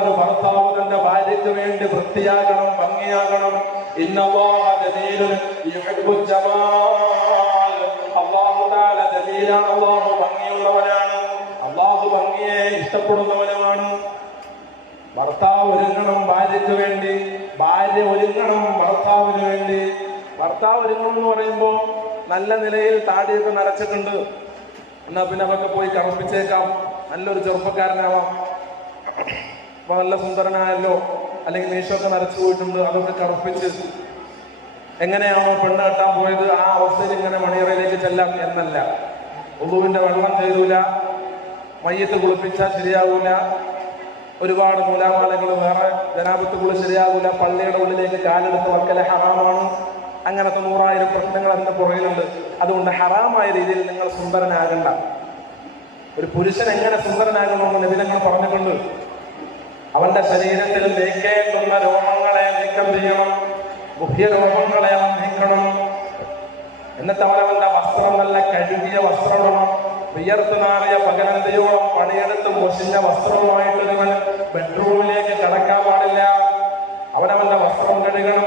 ഒരു ഭർത്താവ് തന്റെ ഭാര്യയ്ക്ക് വേണ്ടി വൃത്തിയാകണം, ഭംഗിയാകണം. ഇന്നല്ലാഹ ജമീലുൻ യുഹിബ്ബുൽ ജമാൽ. അല്ലാഹു തആല ജമീലാണ്, അല്ലാഹു ഭംഗിയുള്ളവനാണ്, അല്ലാഹു ഭംഗിയെ ഇഷ്ടപ്പെടുന്നവനുമാണ്. ഭർത്താവ് ഒരുങ്ങണം ഭാര്യയ്ക്ക് വേണ്ടി, ഭാര്യ ഒരുങ്ങണം ഭർത്താവിന് വേണ്ടി. ഭർത്താവ് ഒരുങ്ങണം എന്ന് പറയുമ്പോൾ നല്ല നിലയിൽ താടിയൊക്കെ നരച്ചിട്ടുണ്ട്, എന്നാ പിന്നെ അതൊക്കെ പോയി കറുപ്പിച്ചേക്കാം, നല്ലൊരു ചെറുപ്പക്കാരനാവാം. അപ്പൊ നല്ല സുന്ദരനായല്ലോ, അല്ലെങ്കിൽ മീശൊക്കെ നരച്ചു പോയിട്ടുണ്ട്, അതൊക്കെ കറുപ്പിച്ച് എങ്ങനെയാണോ പെണ്ണ് കെട്ടാൻ പോയത് ആ അവസ്ഥയിൽ ഇങ്ങനെ മണിയറയിലേക്ക് ചെല്ലാം എന്നല്ല. ഉളുവിന്റെ വെള്ളം ചെയ്യൂല, മയ്യത്ത് കുളിപ്പിച്ചാൽ ശരിയാവൂല, ഒരുപാട് നൂലാമാലകൾ, വേറെ ജനാപത്ത് കുളി ശരിയാവൂല, പള്ളിയുടെ ഉള്ളിലേക്ക് കാലെടുത്ത് വെക്കൽ ഹറാമാണ്. അങ്ങനത്തെ 100,000 പ്രശ്നങ്ങൾ അതിന്റെ പുറകിലുണ്ട്. അതുകൊണ്ട് ഹറാമായ രീതിയിൽ നിങ്ങൾ സുന്ദരനാകണ്ട. ഒരു പുരുഷൻ എങ്ങനെ സുന്ദരനാകണമെന്ന് നബിതങ്ങൾ പറഞ്ഞിട്ടുണ്ട്. അവന്റെ ശരീരത്തിൽ നീക്കേണ്ടുന്ന രോഗങ്ങളെ നീക്കം ചെയ്യണം, ഗുഹ്യരോഗങ്ങളെ അവൻ നീക്കണം. എന്നിട്ട് അവനവന്റെ വസ്ത്രം നല്ല കഴുകിയ വസ്ത്രമാണ്. വിയർത്ത് നാറിയ പകലന്തിയോളം പണിയെടുത്ത് മുഷിഞ്ഞ വസ്ത്രവുമായിട്ടൊരുവൻ ബെഡ്റൂമിലേക്ക് കടക്കാൻ പാടില്ല. അവനവന്റെ വസ്ത്രം കഴുകണം.